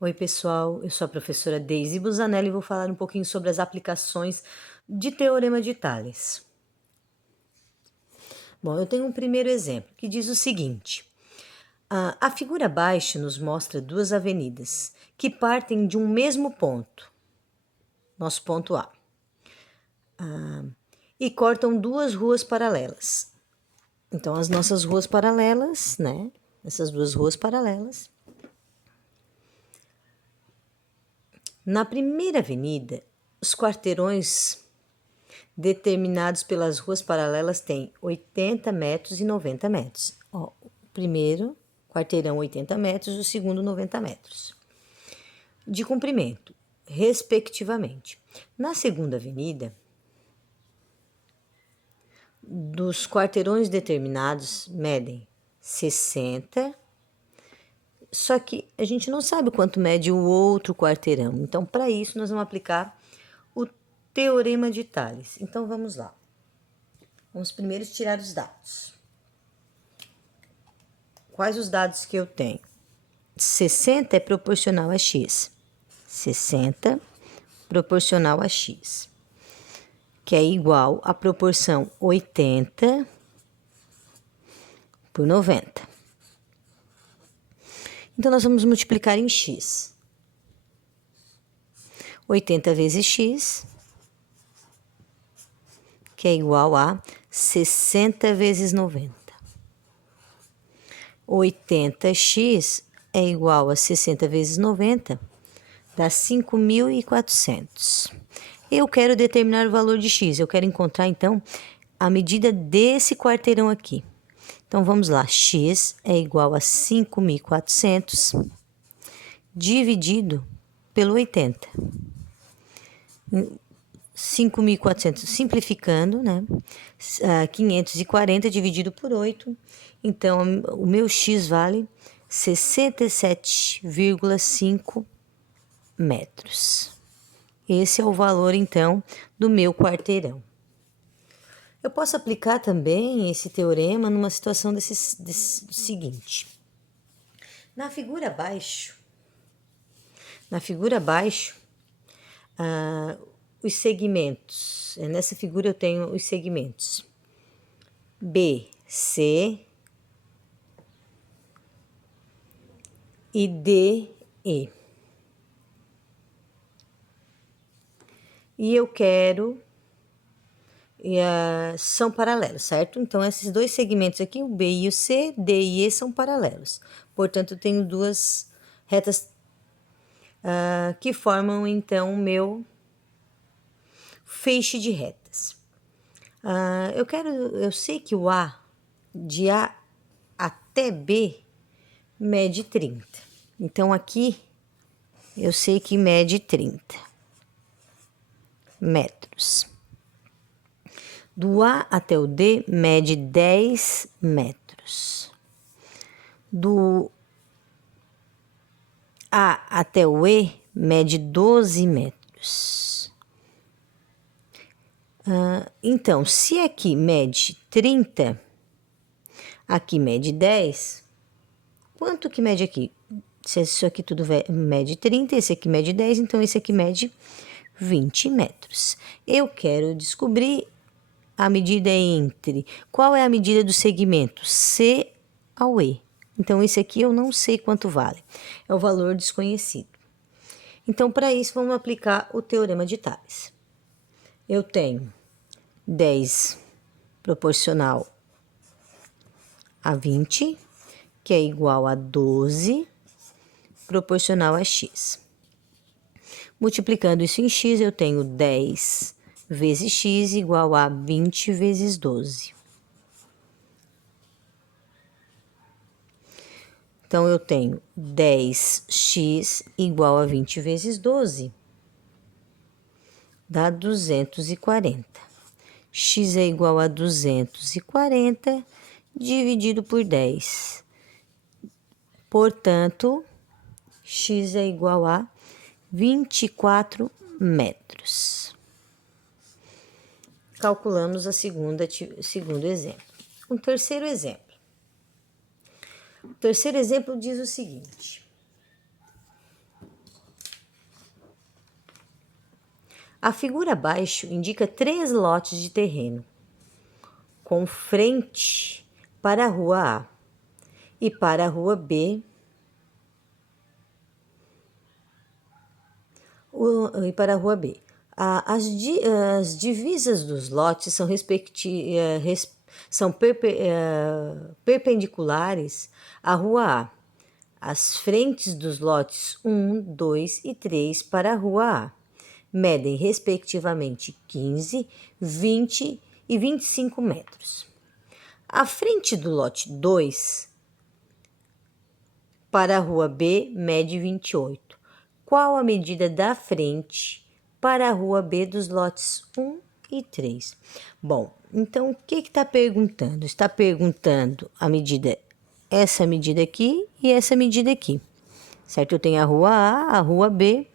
Oi, pessoal, eu sou a professora Deise Busanelli e vou falar um pouquinho sobre as aplicações de Teorema de Tales. Bom, eu tenho um primeiro exemplo que diz o seguinte: a figura abaixo nos mostra duas avenidas que partem de um mesmo ponto, nosso ponto A, e cortam duas ruas paralelas. Então, as nossas ruas paralelas, né? Essas duas ruas paralelas. Na primeira avenida, os quarteirões determinados pelas ruas paralelas têm 80 metros e 90 metros. Ó, o primeiro quarteirão 80 metros, o segundo 90 metros de comprimento, respectivamente. Na segunda avenida, dos quarteirões determinados medem 60, só que a gente não sabe quanto mede o outro quarteirão. Então, para isso, nós vamos aplicar o Teorema de Tales. Então, vamos lá. Vamos primeiro tirar os dados. Quais os dados que eu tenho? 60 é proporcional a x. 60 proporcional a x, que é igual à proporção 80 por 90. Então, nós vamos multiplicar em x. 80 vezes x, que é igual a 60 vezes 90. 80x é igual a 60 vezes 90, dá 5.400. Eu quero determinar o valor de x. Eu quero encontrar, então, a medida desse quarteirão aqui. Então, vamos lá. X é igual a 5.400 dividido pelo 80. 5.400, simplificando, né? 540 dividido por 8. Então, o meu x vale 67,5 metros. Esse é o valor, então, do meu quarteirão. Eu posso aplicar também esse teorema numa situação desse seguinte. Na figura abaixo, os segmentos. Nessa figura eu tenho os segmentos B, C e D, E. E eu quero... são paralelos, certo? Então, esses dois segmentos aqui, o B e o C, D e E, são paralelos. Portanto, eu tenho duas retas que formam, então, o meu feixe de retas. Eu sei que o A, de A até B, mede 30. Então, aqui, eu sei que mede 30 metros. Do A até o D, mede 10 metros. Do A até o E, mede 12 metros. Então, se aqui mede 30, aqui mede 10, quanto que mede aqui? Se isso aqui tudo mede 30, esse aqui mede 10, então esse aqui mede 20 metros. Eu quero descobrir a medida entre... Qual é a medida do segmento C ao E? Então, esse aqui eu não sei quanto vale. É o valor desconhecido. Então, para isso, vamos aplicar o Teorema de Tales. Eu tenho 10 proporcional a 20, que é igual a 12 proporcional a x. Multiplicando isso em x, eu tenho 10 vezes x igual a 20 vezes 12. Então, eu tenho 10x igual a 20 vezes 12, dá 240. X é igual a 240 dividido por 10. Portanto, x é igual a 24 metros. Calculamos o segundo exemplo. Um terceiro exemplo. O terceiro exemplo diz o seguinte: A figura abaixo indica 3 lotes de terreno, com frente para a rua A e para a rua B, As divisas dos lotes são perpendiculares à rua A. As frentes dos lotes 1, 2 e 3 para a rua A medem, respectivamente, 15, 20 e 25 metros. A frente do lote 2 para a rua B mede 28. Qual a medida da frente para a rua B dos lotes 1 e 3? Bom, então o que está perguntando? Está perguntando essa medida aqui e essa medida aqui, certo? Eu tenho a rua A, a rua B,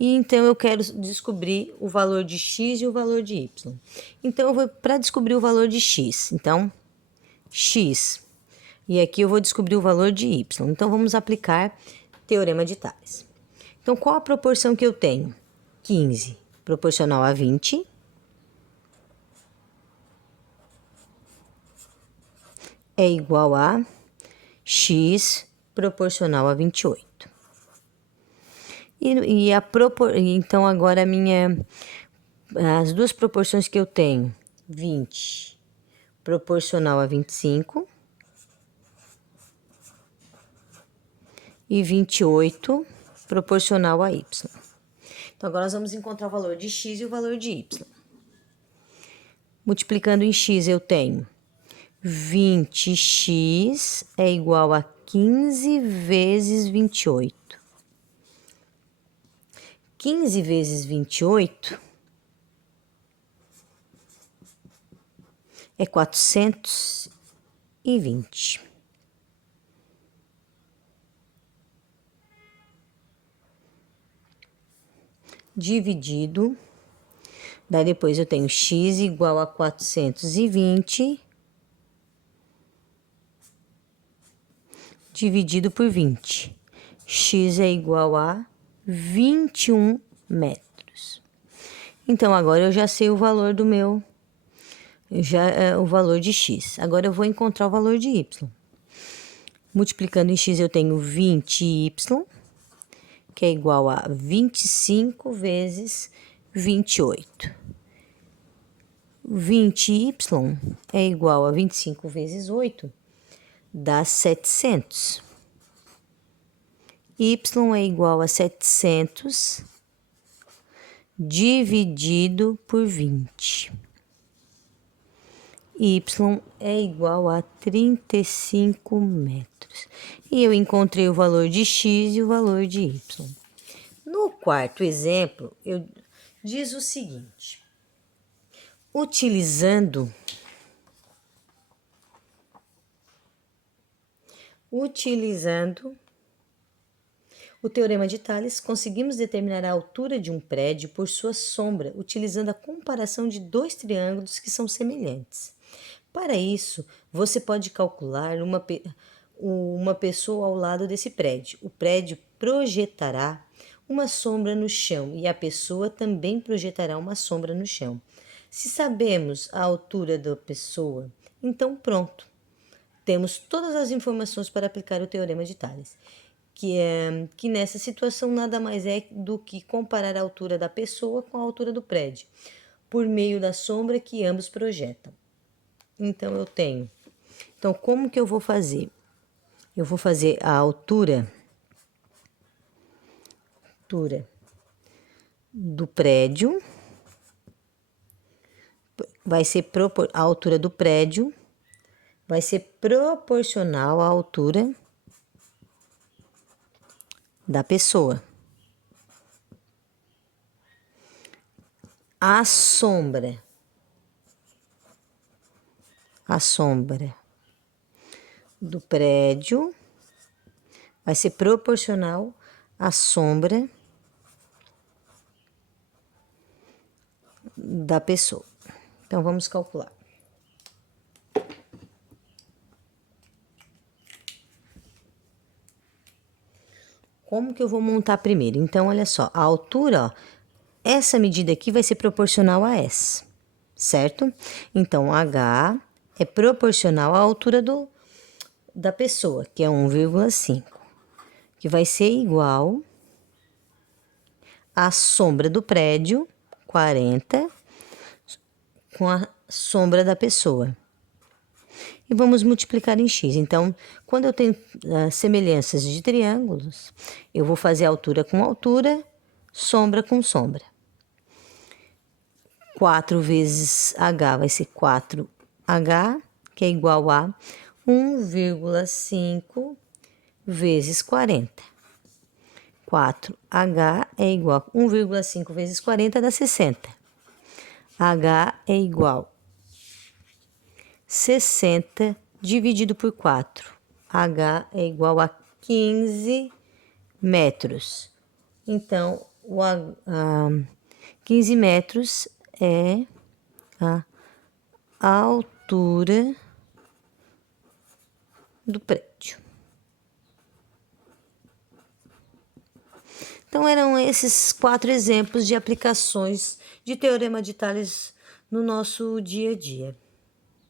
e então eu quero descobrir o valor de x e o valor de y. Então, eu vou para descobrir o valor de x. Então, x. E aqui eu vou descobrir o valor de y. Então, vamos aplicar teorema de Tales. Então, qual a proporção que eu tenho? 15 proporcional a 20. É igual a x proporcional a 28. Então, agora as duas proporções que eu tenho, 20 proporcional a 25 e 28 proporcional a y. Então, agora nós vamos encontrar o valor de x e o valor de y. Multiplicando em x, eu tenho 20x é igual a 15 vezes 28. 15 vezes 28 é 420. Dividido, daí depois eu tenho x igual a 420 dividido por 20. X é igual a 21 metros. Então, agora eu já sei o valor o valor de x. Agora eu vou encontrar o valor de y. Multiplicando em x, eu tenho 20y, que é igual a 25 vezes 28. 20y é igual a 25 vezes 8, dá 700. Y é igual a 700 dividido por 20. Y é igual a 35 metros. E eu encontrei o valor de x e o valor de y. No quarto exemplo, diz o seguinte: utilizando o teorema de Tales, conseguimos determinar a altura de um prédio por sua sombra, utilizando a comparação de 2 triângulos que são semelhantes. Para isso, você pode calcular uma pessoa ao lado desse prédio. O prédio projetará uma sombra no chão e a pessoa também projetará uma sombra no chão. Se sabemos a altura da pessoa, então pronto. Temos todas as informações para aplicar o teorema de Tales, que nessa situação nada mais é do que comparar a altura da pessoa com a altura do prédio, por meio da sombra que ambos projetam. Então, como que eu vou fazer? Eu vou fazer a altura do prédio, a altura do prédio vai ser proporcional à altura da pessoa. A sombra do prédio vai ser proporcional à sombra da pessoa. Então, vamos calcular. Como que eu vou montar primeiro? Então, olha só, a altura, ó, essa medida aqui vai ser proporcional a S, certo? Então, H é proporcional à altura da pessoa, que é 1,5, que vai ser igual à sombra do prédio, 40, com a sombra da pessoa. E vamos multiplicar em x. Então, quando eu tenho semelhanças de triângulos, eu vou fazer altura com altura, sombra com sombra. 4 vezes h vai ser 4h, que é igual a 1,5 vezes 40. 4h é igual a 1,5 vezes 40 dá 60. H é igual a 60 dividido por 4. H é igual a 15 metros. Então, 15 metros é a altura do prédio. Então, eram esses 4 exemplos de aplicações de Teorema de Tales no nosso dia a dia.